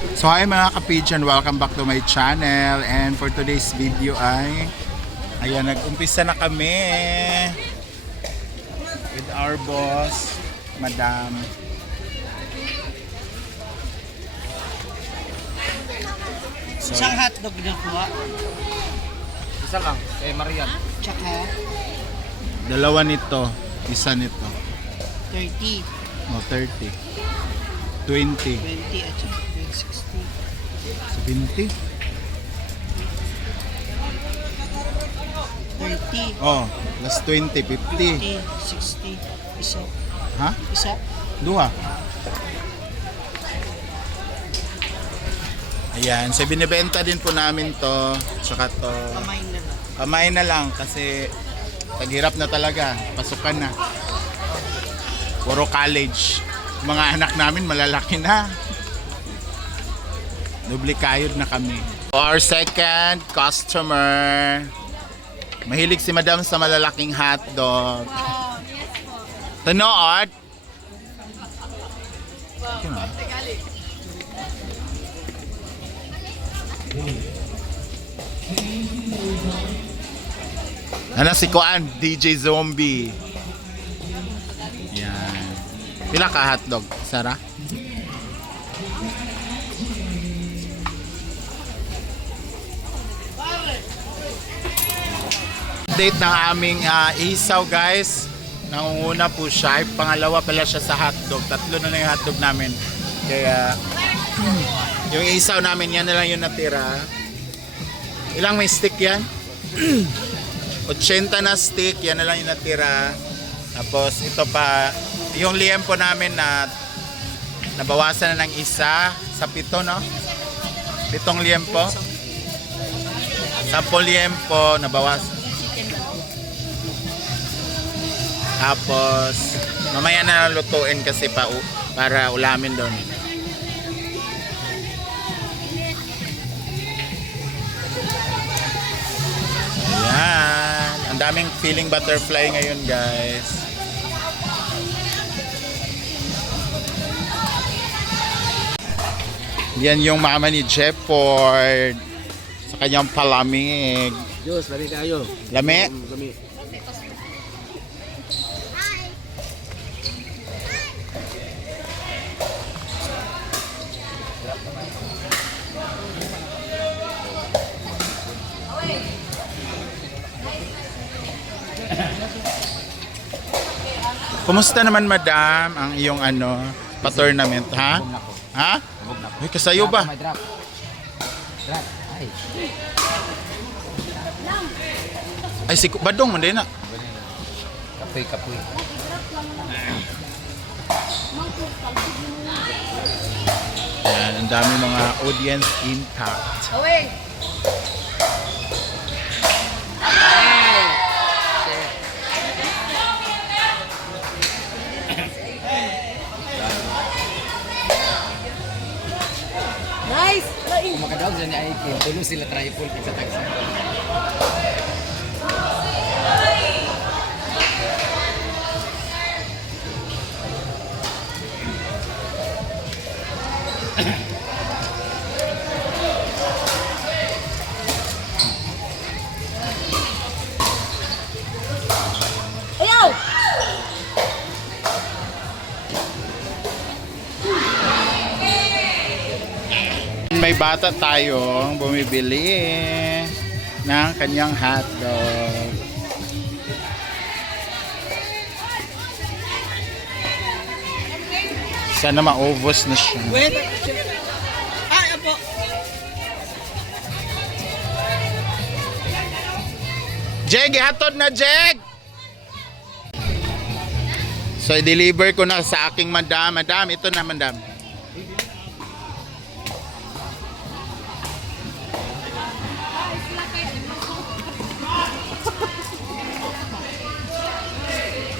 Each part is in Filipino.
So hi mga ka-pigeon, welcome back to my channel. And for today's video ay ayan, nag-umpisa na kami with our boss, Madam. So, Isang hotdog na kuha. Isa lang, Marian. Tsaka dalawa nito, isa nito. 30, O, 30. 20. 20 at saka 60. 70. 30, Oh, plus 20, 50. 60. Isa. Ha? Isa. Dua. Ayan, so binibenta din po namin to. Tsaka to. Kamay na lang. Kamay na lang kasi taghirap na talaga. Pasukan na. Puro college. Mga anak namin malalaki na. Dubli-kayod na kami. Our second customer. Mahilig si Madam sa malalaking hotdog. Tanood. Ano si Kuan? DJ Zombie. Yan. Pila ka hotdog, Sarah? Update ng aming isaw, guys. Nangunguna po siya. Pangalawa pala siya sa hotdog. Tatlo na lang yung hotdog namin. Kaya yung isaw namin, yan na lang yung natira. Ilang may stick yan? 80 na stick, yan na lang yung natira. Tapos ito pa, yung liempo namin na nabawasan na ng isa sa 7, no? 7 liempo. 10 liempo, nabawasan. Tapos, mamaya na lutuin kasi para ulamin doon. Ayan. Ang daming feeling butterfly ngayon, guys. Yan yung mama ni Jeff Ford sa kanyang palamig. Diyos, lami kayo. Lami? Lami. Kumusta naman, Madam, ang iyong pa-tournament, ha? Ha? Uy, kasayo ba? Drop. Drop. Ay. Ay, si Badong, hindi na. Kapoy. Ayan, ang dami mga audience intact. Nice! Makadaog dyan ni Aikin. Tulo sila triple sa taxi. Ayaw! May bata tayong bumibili ng kanyang hotdog. Sana ma-ovos na siya. Wait! Ay, apo! Jeg, hatod na Jeg! So, i-deliver ko na sa aking madam. Madam, ito na, madam.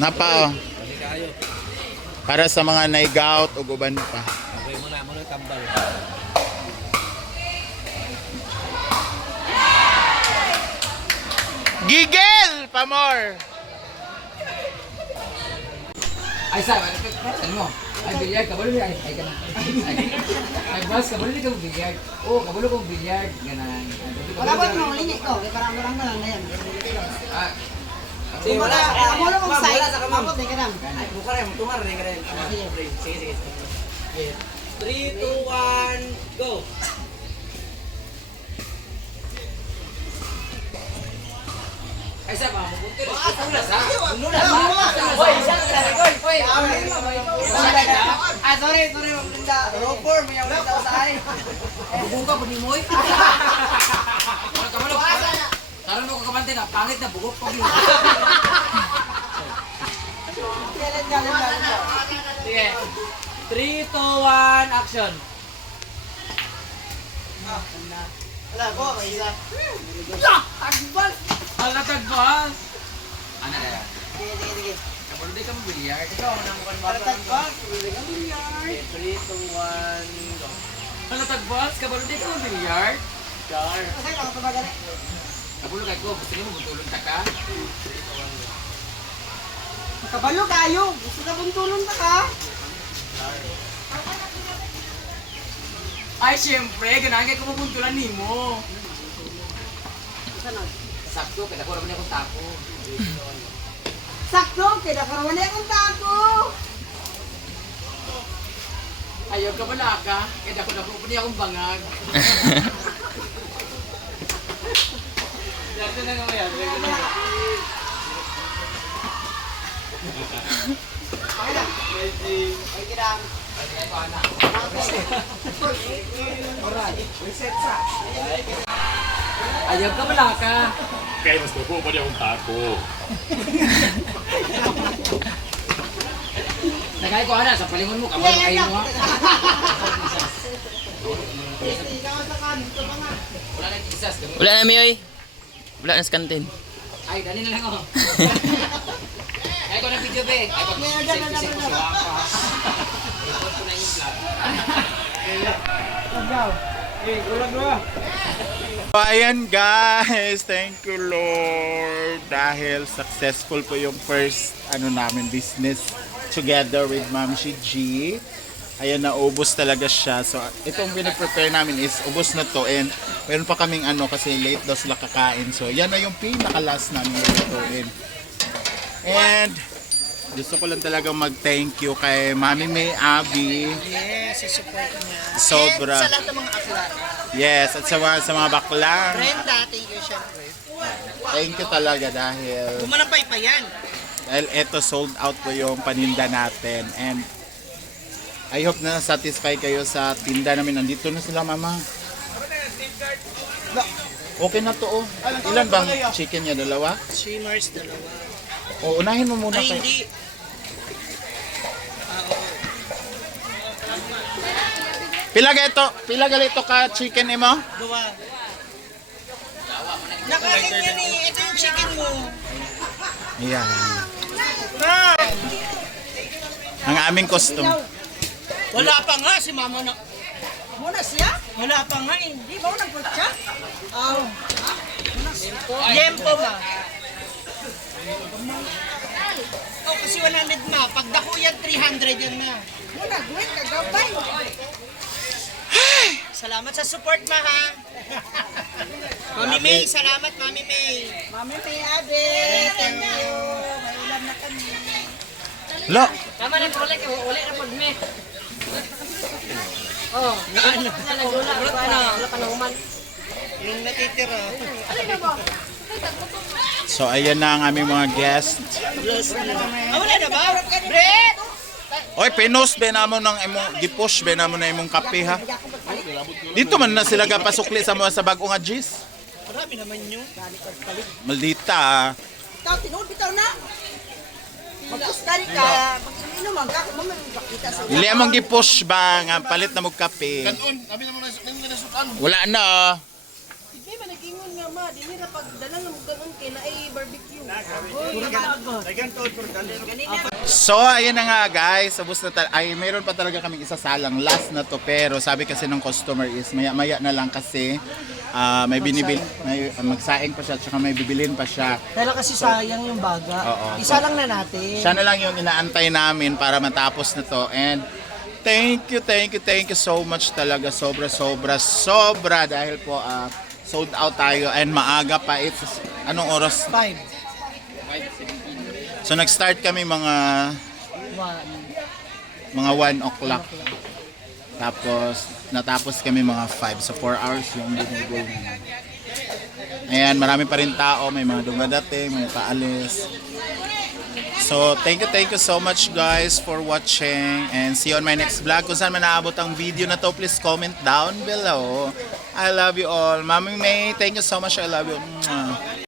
Napa, oh. Lami kayo. Para sa mga naigout o uban pa. Okay, muna tambal. Gigel! Pamor! Ay, sa, ano mo? Ay, bilyard, kabalo ay ka na. Ay, boss, kabalo di ka bilyard. Oo, kabalo kong bilyard. Ganan. Wala ba mo linya ko? Parang lang na yan. Ah, Sige, wala. Amo lang kung side. Abot ni kanam. Ay, buka rin, tumar rin ka rin. Sige. 3, 2, 1, go! ay, sa ba? Mabuti. Ulas, ha? Hoy, isang talagoy! Hoy! Ah, sorry, maglinda. Roper, may yung daw sa ay! Bugong ka, puni mo, eh. Kabalo, taran mo ko kamante na, pangit na bugok pa yun. Galit. Sige. 3, 2, 1, action! Wala ko, may isa. Ang natagbas! Ano na yan? Sige. Kabalo di ka mo bilyard. Ikaw, namukan mo. Paratag ba? 3, 2, 1, go! Ang natagbas? Kabalo di ka mo bilyard. Char! Kasi ako pa galit. Kabalo kay ko, gusto niyo mo butulong ta ka? Kabalo kayo. Gusto ka pong tulong ta ka? Ay, syempre, ganahan kay kumubuntulan ni mo. Sanod. Sakto, kaya ko naman akong tako. Sakto, kaya karawan niya akong tako. Ayaw ka wala ka, kaya ko naman niya akong bangag. Dito na naman yan. Ay, kiram. Ayaw ka wala ka. Kaya mas tupo pa niya akong tako. Nagay ko ana, sa palingon mo, kabalo kayo mo ha. Wala nang kisas. Wala na Miyoy. Wala na sa kantin. Ay, dali na lang ako. Ay, ko na video be. Ay, pag-selfie ko si Waka. Report ko na yung vlog. So, ayan guys, thank you Lord dahil successful po yung first namin business together with Ma'am Shi G. Ayan, naubos talaga siya. So itong pinag-prepare namin is ubos na to and meron pa kaming kasi late daw sila kakain. So yan na yung pinaka-last namin lutuin. And gusto ko lang talagang mag-thank you kay Mami May Abby. Yes, support niya. Sobra. And sa lahat ng mga akla. Yes, at sa mga baklang. Brenda, thank you syempre. Thank you talaga dahil Gumanapay pa yan. eto sold out po yung paninda natin and I hope na satisfy kayo sa tinda namin. Nandito na sila mama. Okay na to oh. Ilan bang chicken niya? Dalawa? Swimmers, dalawa. O unahin mo muna Ay, kay. hindi. Pila galito ka chicken mo? Gawa. Nakakin yan eh. Ito yung chicken mo. Ayan. Ang aming custom. Wala pa nga si mama na. Muna siya? Wala pa nga eh. Di ba nag-put siya? Oh. Yempo ba? Oh, kasi 100 ma. Pag dako yan, 300 yan na. Muna, gawin ka, gabay. Salamat sa support ma ha. Mami May, salamat Mami May. Mami May Abe, thank you. May ulam na kami. Lo, Tama na, uli na pag me. Oh, ano? Wala pa na human. Yung natitira. so ayan na ang aming mga guests. Wala na ba? Brett! Oy, pinos be namo ng imong gipush be namo na imong kape ha. Dito man na sila gapasukli sa mga sa bag-o nga G's. Marami naman yun. Maldita. ah. Ikaw, tinood bitaw na. Magpustari ka. Mag-inom ang kako. Makita sa Dili among gipush ba nga palit na mo kape. Wala na. Hindi ba nag-ingon nga ma? dili ra pagdala ng ganun kay na ay barbecue. So, ayun na nga guys. Ubus na ay, mayroon pa talaga kaming isasalang last na to. Pero sabi kasi ng customer is maya-maya na lang kasi may binibil, may magsaing pa siya at saka may bibilin pa siya. Pero kasi sayang yung baga. Oo. Isa lang na natin. Siya na lang yung inaantay namin para matapos na to. And thank you so much talaga. Sobra dahil po sold out tayo and maaga pa. It's anong oras? 5. So nag-start kami mga 1 o'clock. Tapos natapos kami mga 5. So 4 hours yung binigay namin. Ayan, marami pa rin tao. May mga dumadating, may paalis. So thank you so much guys for watching. And see you on my next vlog. Kung saan man naabot ang video na to, please comment down below. I love you all. Mami May, thank you so much. I love you.